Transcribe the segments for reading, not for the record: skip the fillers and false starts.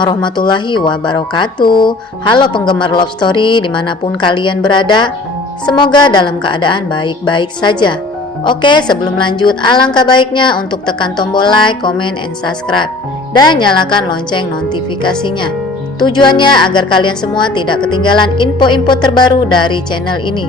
Warahmatullahi wabarakatuh. Halo penggemar love story dimanapun kalian berada, semoga dalam keadaan baik-baik saja. Oke, sebelum lanjut, alangkah baiknya untuk tekan tombol like, comment, and subscribe, dan nyalakan lonceng notifikasinya. Tujuannya agar kalian semua tidak ketinggalan info-info terbaru dari channel ini.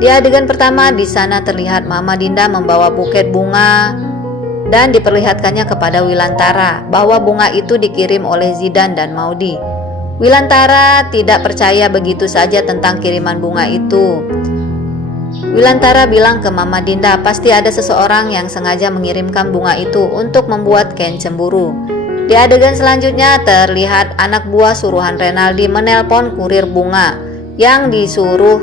Di adegan pertama, di sana terlihat Mama Dinda membawa buket bunga dan diperlihatkannya kepada Wilantara bahwa bunga itu dikirim oleh Zidan dan Maudy. Wilantara tidak percaya begitu saja tentang kiriman bunga itu. Wilantara bilang ke Mama Dinda, pasti ada seseorang yang sengaja mengirimkan bunga itu untuk membuat Ken cemburu. Di adegan selanjutnya terlihat anak buah suruhan Renaldi menelpon kurir bunga yang disuruh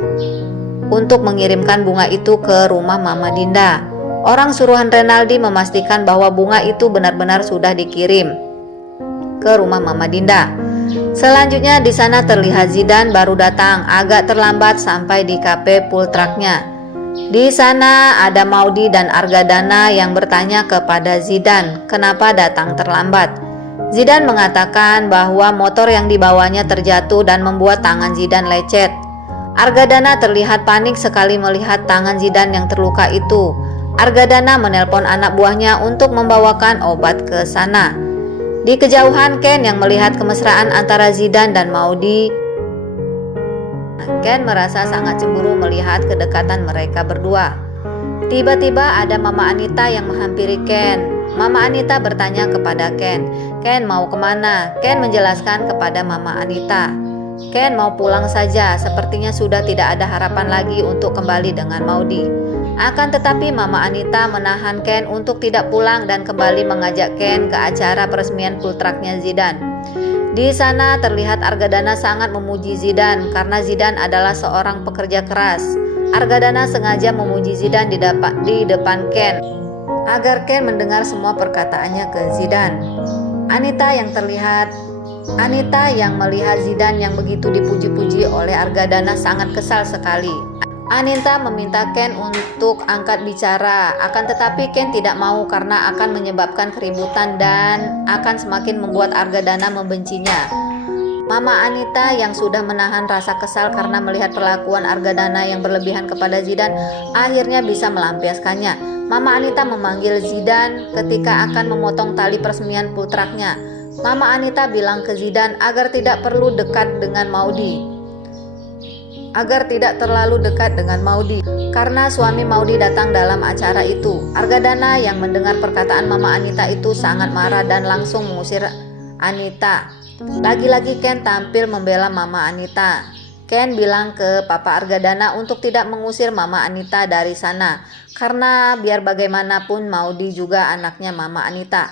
untuk mengirimkan bunga itu ke rumah Mama Dinda. Orang suruhan Renaldi memastikan bahwa bunga itu benar-benar sudah dikirim ke rumah Mama Dinda. Selanjutnya di sana terlihat Zidan baru datang, agak terlambat sampai di kafe full trucknya. Di sana ada Maudy dan Argadana yang bertanya kepada Zidan, kenapa datang terlambat. Zidan mengatakan bahwa motor yang dibawanya terjatuh dan membuat tangan Zidan lecet. Argadana terlihat panik sekali melihat tangan Zidan yang terluka itu. Argadana menelpon anak buahnya untuk membawakan obat ke sana. Di kejauhan Ken yang melihat kemesraan antara Zidan dan Maudy. Ken merasa sangat cemburu melihat kedekatan mereka berdua. Tiba-tiba ada Mama Anita yang menghampiri Ken. Mama Anita bertanya kepada Ken, "Ken mau kemana?" Ken menjelaskan kepada Mama Anita, "Ken mau pulang saja, sepertinya sudah tidak ada harapan lagi untuk kembali dengan Maudy." Akan tetapi Mama Anita menahan Ken untuk tidak pulang dan kembali mengajak Ken ke acara peresmian full trucknya Zidan. Di sana terlihat Argadana sangat memuji Zidan karena Zidan adalah seorang pekerja keras. Argadana sengaja memuji Zidan di depan Ken agar Ken mendengar semua perkataannya ke Zidan. Anita yang melihat Zidan yang begitu dipuji-puji oleh Argadana sangat kesal sekali. Anita meminta Ken untuk angkat bicara, akan tetapi Ken tidak mau karena akan menyebabkan keributan dan akan semakin membuat Argadana membencinya. Mama Anita yang sudah menahan rasa kesal karena melihat perlakuan Argadana yang berlebihan kepada Zidan akhirnya bisa melampiaskannya. Mama Anita memanggil Zidan ketika akan memotong tali peresmian full trucknya. Mama Anita bilang ke Zidan agar tidak perlu dekat dengan Maudy, agar tidak terlalu dekat dengan Maudy karena suami Maudy datang dalam acara itu. Argadana yang mendengar perkataan Mama Anita itu sangat marah dan langsung mengusir Anita. Lagi-lagi Ken tampil membela Mama Anita. Ken bilang ke Papa Argadana untuk tidak mengusir Mama Anita dari sana karena biar bagaimanapun Maudy juga anaknya Mama Anita.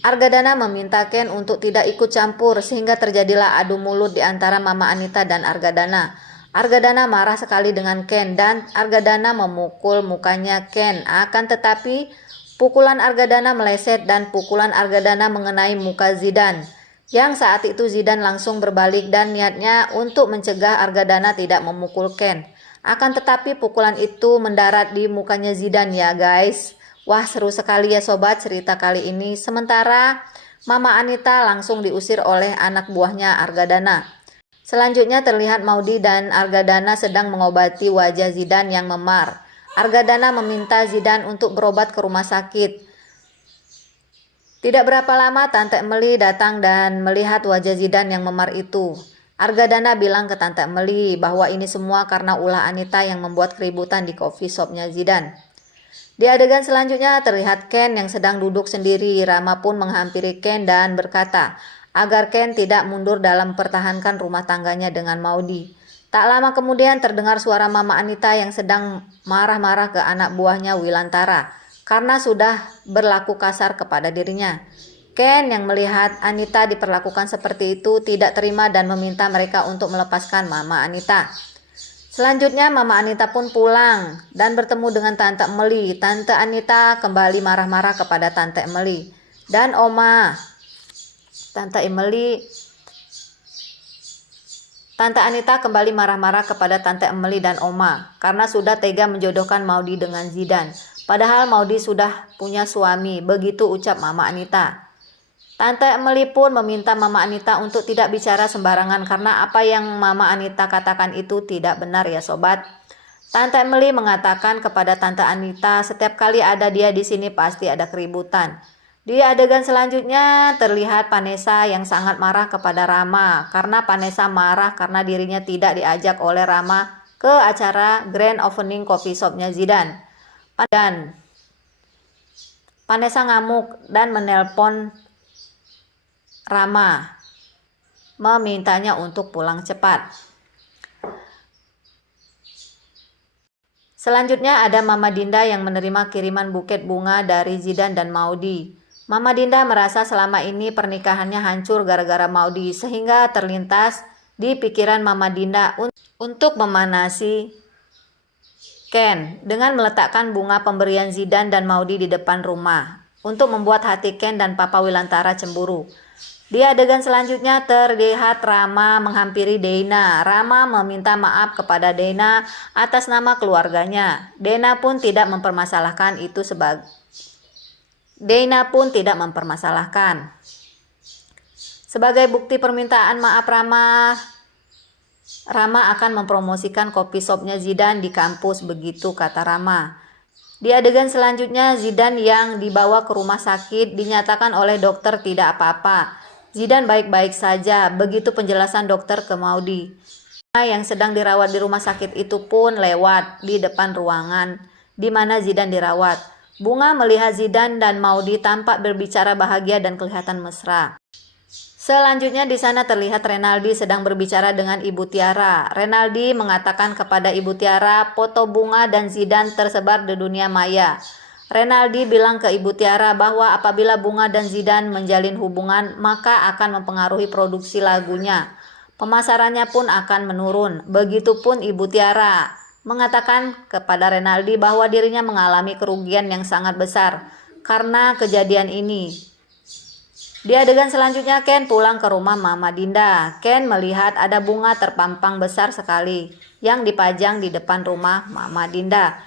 Argadana meminta Ken untuk tidak ikut campur sehingga terjadilah adu mulut di antara Mama Anita dan Argadana. Argadana marah sekali dengan Ken dan Argadana memukul mukanya Ken. Akan tetapi pukulan Argadana meleset dan pukulan Argadana mengenai muka Zidan. Yang saat itu Zidan langsung berbalik dan niatnya untuk mencegah Argadana tidak memukul Ken. Akan tetapi pukulan itu mendarat di mukanya Zidan ya guys. Wah, seru sekali ya sobat cerita kali ini. Sementara Mama Anita langsung diusir oleh anak buahnya Argadana. Selanjutnya terlihat Maudy dan Argadana sedang mengobati wajah Zidan yang memar. Argadana meminta Zidan untuk berobat ke rumah sakit. Tidak berapa lama Tante Emily datang dan melihat wajah Zidan yang memar itu. Argadana bilang ke Tante Emily bahwa ini semua karena ulah Anita yang membuat keributan di coffee shopnya Zidan. Di adegan selanjutnya terlihat Ken yang sedang duduk sendiri. Rama pun menghampiri Ken dan berkata agar Ken tidak mundur dalam mempertahankan rumah tangganya dengan Maudy. Tak lama kemudian terdengar suara Mama Anita yang sedang marah-marah ke anak buahnya Wilantara karena sudah berlaku kasar kepada dirinya. Ken yang melihat Anita diperlakukan seperti itu tidak terima dan meminta mereka untuk melepaskan Mama Anita. Selanjutnya Mama Anita pun pulang dan bertemu dengan Tante Emily. Tante Anita kembali marah-marah kepada Tante Emily dan Oma. Tante Anita kembali marah-marah kepada Tante Emily dan Oma karena sudah tega menjodohkan Maudy dengan Zidan. Padahal Maudy sudah punya suami, begitu ucap Mama Anita. Tante Emily pun meminta Mama Anita untuk tidak bicara sembarangan karena apa yang Mama Anita katakan itu tidak benar ya sobat. Tante Emily mengatakan kepada Tante Anita, setiap kali ada dia di sini pasti ada keributan. Di adegan selanjutnya terlihat Vanessa yang sangat marah kepada Rama karena Vanessa marah karena dirinya tidak diajak oleh Rama ke acara grand opening coffee shopnya Zidane. Dan Vanessa ngamuk dan menelpon Rama memintanya untuk pulang cepat. Selanjutnya ada Mama Dinda yang menerima kiriman buket bunga dari Zidane dan Maudy. Mama Dinda merasa selama ini pernikahannya hancur gara-gara Maudy, sehingga terlintas di pikiran Mama Dinda untuk memanasi Ken dengan meletakkan bunga pemberian Zidane dan Maudy di depan rumah untuk membuat hati Ken dan Papa Wilantara cemburu. Di adegan selanjutnya terlihat Rama menghampiri Dana. Rama meminta maaf kepada Dana atas nama keluarganya. Dana pun tidak mempermasalahkan. Sebagai bukti permintaan maaf Rama akan mempromosikan kopi shopnya Zidane di kampus, begitu kata Rama. Di adegan selanjutnya Zidane yang dibawa ke rumah sakit dinyatakan oleh dokter tidak apa-apa. Zidane baik-baik saja, begitu penjelasan dokter ke Maudy. Yang sedang dirawat di rumah sakit itu pun lewat di depan ruangan di mana Zidane dirawat. Bunga melihat Zidane dan Maudy tampak berbicara bahagia dan kelihatan mesra. Selanjutnya di sana terlihat Renaldi sedang berbicara dengan Ibu Tiara. Renaldi mengatakan kepada Ibu Tiara foto Bunga dan Zidane tersebar di dunia maya. Renaldi bilang ke Ibu Tiara bahwa apabila Bunga dan Zidane menjalin hubungan, maka akan mempengaruhi produksi lagunya. Pemasarannya pun akan menurun. Begitupun Ibu Tiara mengatakan kepada Renaldi bahwa dirinya mengalami kerugian yang sangat besar karena kejadian ini. Di adegan selanjutnya Ken pulang ke rumah Mama Dinda. Ken melihat ada bunga terpampang besar sekali yang dipajang di depan rumah Mama Dinda.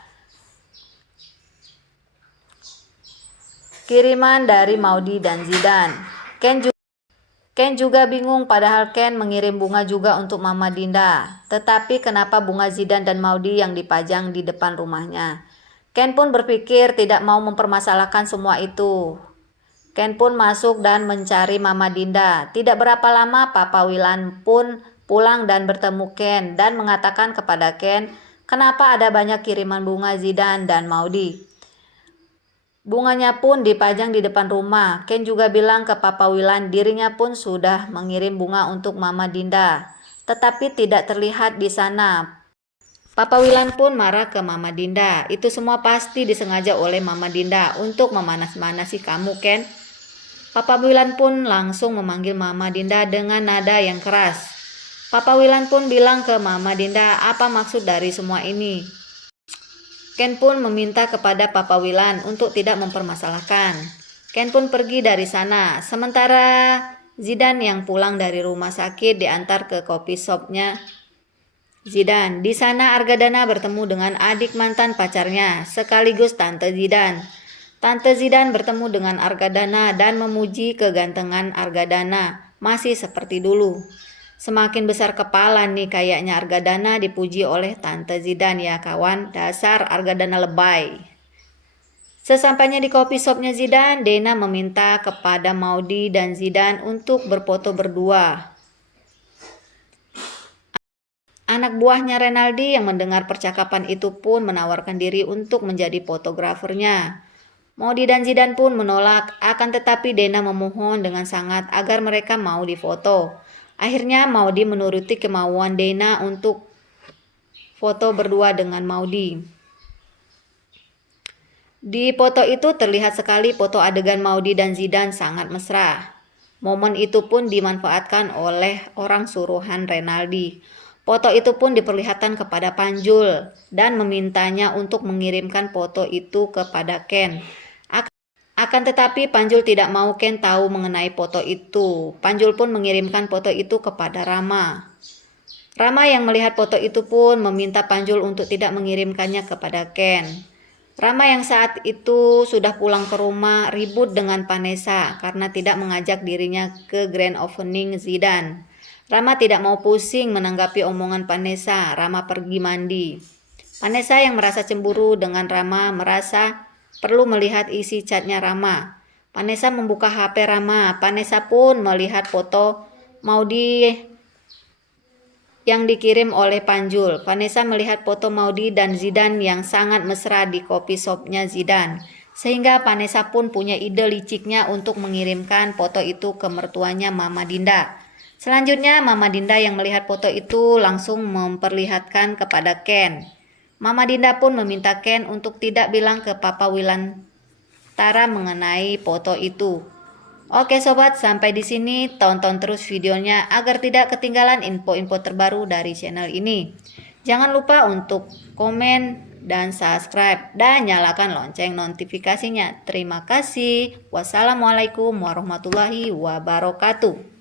Kiriman dari Maudy dan Zidane. Ken juga bingung padahal Ken mengirim bunga juga untuk Mama Dinda. Tetapi kenapa bunga Zidane dan Maudy yang dipajang di depan rumahnya? Ken pun berpikir tidak mau mempermasalahkan semua itu. Ken pun masuk dan mencari Mama Dinda. Tidak berapa lama Papa Wilan pun pulang dan bertemu Ken dan mengatakan kepada Ken kenapa ada banyak kiriman bunga Zidane dan Maudy. Bunganya pun dipajang di depan rumah. Ken juga bilang ke Papa Wilan dirinya pun sudah mengirim bunga untuk Mama Dinda, tetapi tidak terlihat di sana. Papa Wilan pun marah ke Mama Dinda. Itu semua pasti disengaja oleh Mama Dinda untuk memanas-manasi kamu, Ken. Papa Wilan pun langsung memanggil Mama Dinda dengan nada yang keras. Papa Wilan pun bilang ke Mama Dinda apa maksud dari semua ini. Ken pun meminta kepada Papa Wilan untuk tidak mempermasalahkan. Ken pun pergi dari sana. Sementara Zidane yang pulang dari rumah sakit diantar ke coffee shopnya Zidane. Di sana Argadana bertemu dengan adik mantan pacarnya sekaligus Tante Zidane. Tante Zidane bertemu dengan Argadana dan memuji kegantengan Argadana masih seperti dulu. Semakin besar kepala nih kayaknya Argadana, dipuji oleh Tante Zidane ya kawan. Dasar Argadana lebay. Sesampainya di coffee shopnya Zidane, Dana meminta kepada Maudy dan Zidane untuk berfoto berdua. Anak buahnya Renaldi yang mendengar percakapan itu pun menawarkan diri untuk menjadi fotografernya. Maudy dan Zidane pun menolak, akan tetapi Dana memohon dengan sangat agar mereka mau difoto. Akhirnya Maudy menuruti kemauan Dana untuk foto berdua dengan Maudy. Di foto itu terlihat sekali foto adegan Maudy dan Zidane sangat mesra. Momen itu pun dimanfaatkan oleh orang suruhan Renaldi. Foto itu pun diperlihatkan kepada Panjul dan memintanya untuk mengirimkan foto itu kepada Ken. Akan tetapi Panjul tidak mau Ken tahu mengenai foto itu. Panjul pun mengirimkan foto itu kepada Rama. Rama yang melihat foto itu pun meminta Panjul untuk tidak mengirimkannya kepada Ken. Rama yang saat itu sudah pulang ke rumah ribut dengan Vanessa karena tidak mengajak dirinya ke grand opening Zidane. Rama tidak mau pusing menanggapi omongan Vanessa. Rama pergi mandi. Vanessa yang merasa cemburu dengan Rama merasa perlu melihat isi chatnya Rama. Vanessa membuka HP Rama. Vanessa pun melihat foto Maudy yang dikirim oleh Panjul. Vanessa melihat foto Maudy dan Zidane yang sangat mesra di coffee shopnya Zidane. Sehingga Vanessa pun punya ide liciknya untuk mengirimkan foto itu ke mertuanya Mama Dinda. Selanjutnya Mama Dinda yang melihat foto itu langsung memperlihatkan kepada Ken. Mama Dinda pun meminta Ken untuk tidak bilang ke Papa Wilantara mengenai foto itu. Oke sobat, sampai di sini tonton terus videonya agar tidak ketinggalan info-info terbaru dari channel ini. Jangan lupa untuk komen dan subscribe dan nyalakan lonceng notifikasinya. Terima kasih. Wassalamualaikum warahmatullahi wabarakatuh.